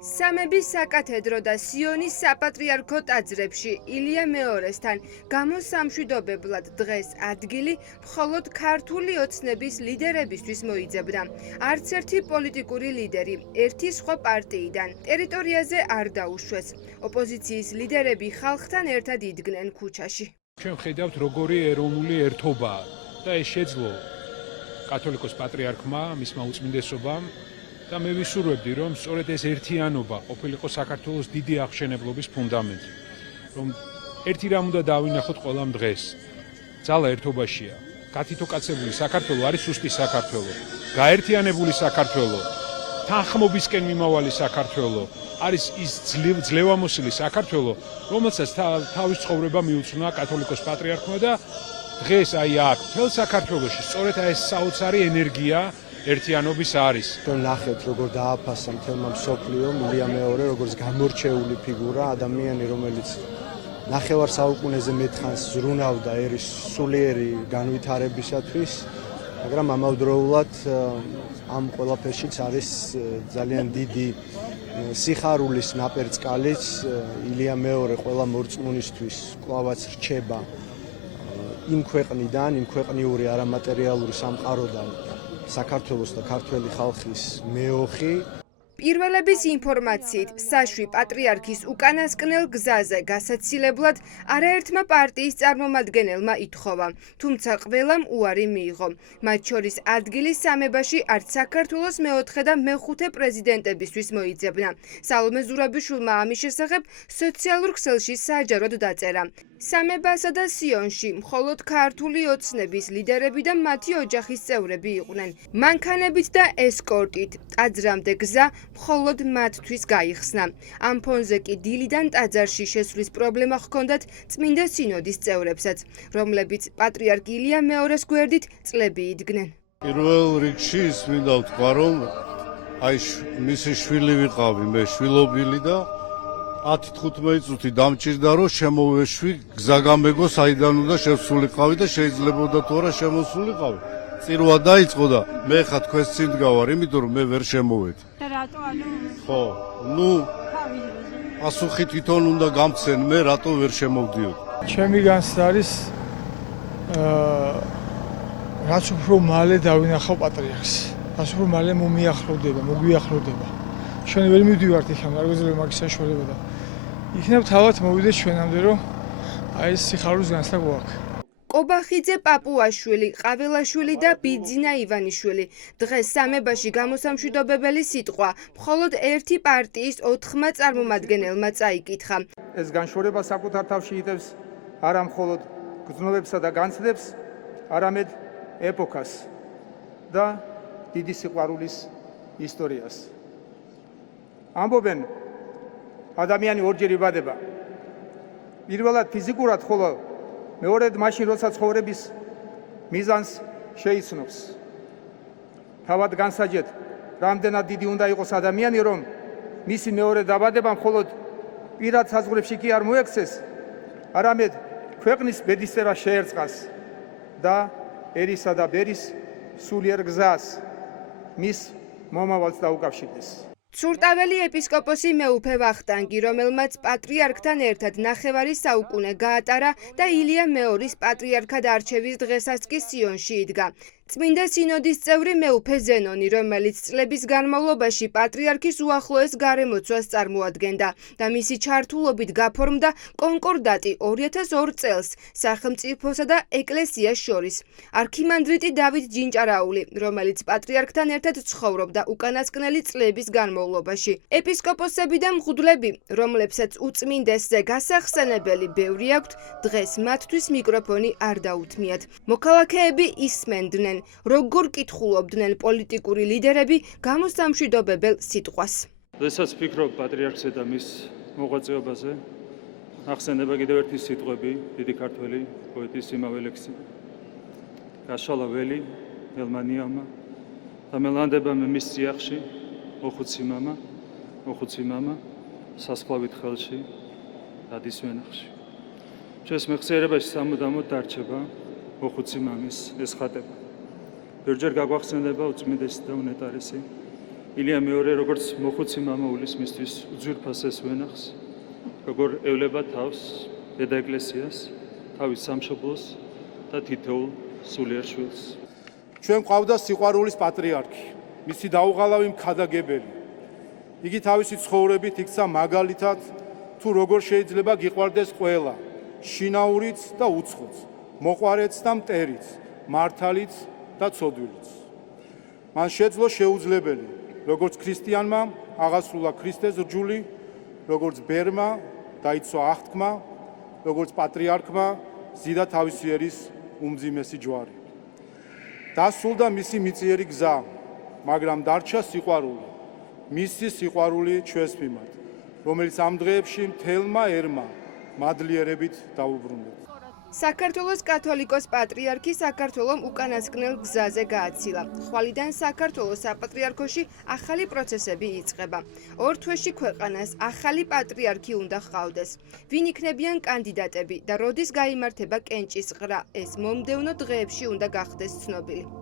სამების საკათედრო და სიონის საპატრიარქო ტაძრებში ილია მეორესთან გამოსამშვიდობებლად დღეს ადგილი მხოლოდ ქართული ოცნების ლიდერებისთვის მოიძებნა. არც ერთი პოლიტიკური ლიდერი ერთი სხვა პარტიიდან ტერიტორიაზე არ დაუშვეს. ოპოზიციის ლიდერები ხალხთან ერთად იდგნენ ქუჩაში. ჩვენ ხედავთ როგორი ეროვნული ერთობაა და ეს შეძლო კათოლიკოს პატრიარქმა, მისმა უწმინდესობამ და მე ვისურვებდი, რომ სწორედ ეს ერთიანობა ყოფილიყო საქართველოს დიდი აღშენებლობის ფუნდამენტი. რომ ერთი რამ უნდა დავინახოთ ყველამ დღეს. ძალა ერთობაშია. გათითოკაცებული საქართველო არის სუსტი საქართველო. გაერთიანებული საქართველო, თანხმობისკენ მიმავალი საქართველო არის ის ძლევამოსილი საქართველო, რომელსაც თავის ცხოვრება მიუძღვნა კათოლიკოს პატრიარქმა და დღეს აი აქ მთელ საქართველოში სწორედ ეს საოცარი ენერგია ერთიანობის არის. ნახეთ როგორ დააფასა მთელმა მსოფლიომ ილია მეორე როგორც გამორჩეული ფიგურა, ადამიანი რომელიც ნახევარ საუკუნეზე მეტხანს ზრუნავდა ერის სულიერი განვითარებისათვის, მაგრამ ამავდროულად ამ ყველაფერშიც არის ძალიან დიდი სიხარულის ნაპერწკალიც. ილია მეორე ყველა მორწმუნისთვის კვლავაც რჩება იმ ქვეყნიდან, იმ ქვეყნიური არამატერიალური სამყაროდან საქართველოს და ქართველი ხალხის მეოხი. პირველების ინფორმაციით, საშვი პატრიარქის უკანასკნელ გზაზე გასაცილებლად არაერთმა პარტიის წარმომადგენელმა ითხოვა, თუმცა ყველამ უარი მიიღო. მათ შორის ადგილი სამებაში არც საქართველოს მეოთხე და მეხუთე პრეზიდენტებისთვის მოიძებნა. სალომე ზურაბიშვილმა ამის შესახებ სოციალურ ქსელში საჯაროდ დაწერა. სამებასა და სიონში მხოლოდ ქართული ოცნების ლიდერები და მათი ოჯახის წევრები იყვნენ. მანქანებით და ესკორტით ტაძრამდე გზა მხოლოდ მათთვის გაიხსნა. ამ ფონზე კი დილიდან ტაძარში შესვლის პრობლემა ჰქონდათ წმინდა სინოდის წევრებსაც, რომლებიც პატრიარქ ილია მეორეს გვერდით წლები იდგნენ. პირველ რიგში ის მინდა ვთქვა, რომ აი მისი შვილი ვიყავი, მე შვილობილი და 10-15 წუთი დამჭირდა, რომ შემოვეშვი, გზა გამეგო, საიდან უნდა შევსულიყავი და შეიძლებოდა თუ არა შემოსულიყავი. წირვა დაიწყო და მე ხა თქვენს წინ დგავარ, იმიტომ რომ მე ვერ შემოვედი. და რატო ანუ? ხო, პასუხი თვითონ უნდა გამცენ, მე რატო ვერ შემოვდიოდი. ჩემი განცდა არის რაც უფრო მალე დავინახავ პატრიარქს, რაც უფრო მალე მოგვიახლოვდება. ჩვენ ვერ მივდივართ იქამდე, არ გვეძლება მაგის საშუალება და იქნებ თავად მოვიდეთ ჩვენამდე, რომ აი ეს სიხარულის განცდა გვაქვს. კობახიძე პაპუაშვილი, ყაველაშვილი და ბიძინა ივანიშვილი. დღეს სამებაში გამოსამშვიდობებელი სიტყვა მხოლოდ ერთი პარტიის 4-მა წარმომადგენელმა წაიკითხა. ეს განშორება საკუთარ თავში იტევს არა მხოლოდ გრძნობებსა და განცდებს, არამედ ეპოქას და დიდი სიყვარულის ისტორიას. ამბობენ, ადამიანი ორჯერ იბადება. პირველად ფიზიკურად, ხოლო მეორედ მაშინ, როცა ცხოვრების მიზანს შეიცნობს. თავად განსაჯეთ, რამდენად დიდი უნდა იყოს ადამიანი, რომ მისი მეორე დაბადება მხოლოდ პირად საზღვრებში კი არ მოექცეს, არამედ ქვეყნის ბედისწერას შეერწყას და ერისა და ბერის სულიერ გზას მის მომავალს დაუკავშირდეს. ცურტაველი ეპისკოპოსი მეუფე ვახტანგი, რომელმაც პატრიარქთან ერთად ნახევარი საუკუნე გაატარა და ილია მეორის პატრიარქად არჩევის დღესაც კი სიონში იდგა. წმინდა სინოდის წევრი მეუფე ზენონი, რომელიც წლების განმავლობაში პატრიარქის უახლოეს გარემოცვას წარმოადგენდა და მისი ჩართულობით გაფორმდა კონკორდატი 2002 წელს სახელმწიფოსა და ეკლესიას შორის. არქიმანდრიტი დავით ჯინჭარაული, რომელიც პატრიარქთან ერთად ცხოვრობდა უკანასკნელი წლების განმავლობაში. ეპისკოპოსები და მღვდლები, რომლებსაც უწმინდესზე გასახსენებელი ბევრი აქვთ, დღეს მათთვის მიკროფონი არ დაუთმიათ. მოქალაქეები ისმენდნენ, როგორ კითხულობდნენ პოლიტიკური ლიდერები გამოსამშვიდობებელ სიტყვას. როდესაც ფიქრობ პატრიარქზე და მის მოღვაწეობაზე, ახსენდება კიდევ ერთი სიტყვები დიდი ქართველი პოეტის იმავე ლექსი. გაშალა ველი ელმანიამა და მელანდება მის წიაღში, ოხუცი მამა, სასხლავით ხელში, დადის ვენახში. ჩვენს მეხსიერებაში სამუდამოდ დარჩება ოხუცი მამის ეს ხატება. ბევრჯერ გაგვახსენდება უწმინდესი და უნეტარესი ილია მეორე როგორც მოხუცი მამაულის მისთვის უძვირფასეს ვენახს, როგორ ევლება თავს დედა ეკლესიას, თავის სამშობლოს და თითოეულ სულიერ შვილს. ჩვენ გვყავდა სიყვარულის პატრიარქი, მისი დაუღალავი მხადაგებელი. იგი თავისი ცხოვრებით იქცა მაგალითად, თუ როგორ შეიძლება გიყვარდეს ყველა, შინაურიც და უცხოც, მოყვარეც და მტერიც, მართალიც და ცოდვილიც. მან შეძლო შეუძლებელი, როგორც ქრისტიანმა აღასრულა ქრისტეს რჯული, როგორც ბერმა დაიცვა აღთქმა, როგორც პატრიარქმა ზიდა თავისიერის უმძიმესი ჯვარი. დასრულდა მისი მიწიერი გზა, მაგრამ დარჩა სიყვარული, მისი სიყვარული ჩვენს მიმართ, რომელიც ამ დღეებში მთელმა ერმა მადლიერებით დაუბრუნდა. საქართველოს კათოლიკოს პატრიარქი საქართველოს უკანასკნელ გზაზე გააცილა. ხვალიდან საქართველოს საპატრიარქოში ახალი პროცესები იწყება. 2 თვეში ქვეყანას ახალი პატრიარქი უნდა ჰყავდეს. ვინ იქნებიან კანდიდატები და როდის გაიმართება კენჭისყრა, ეს მომდევნო დღეებში უნდა გახდეს ცნობილი.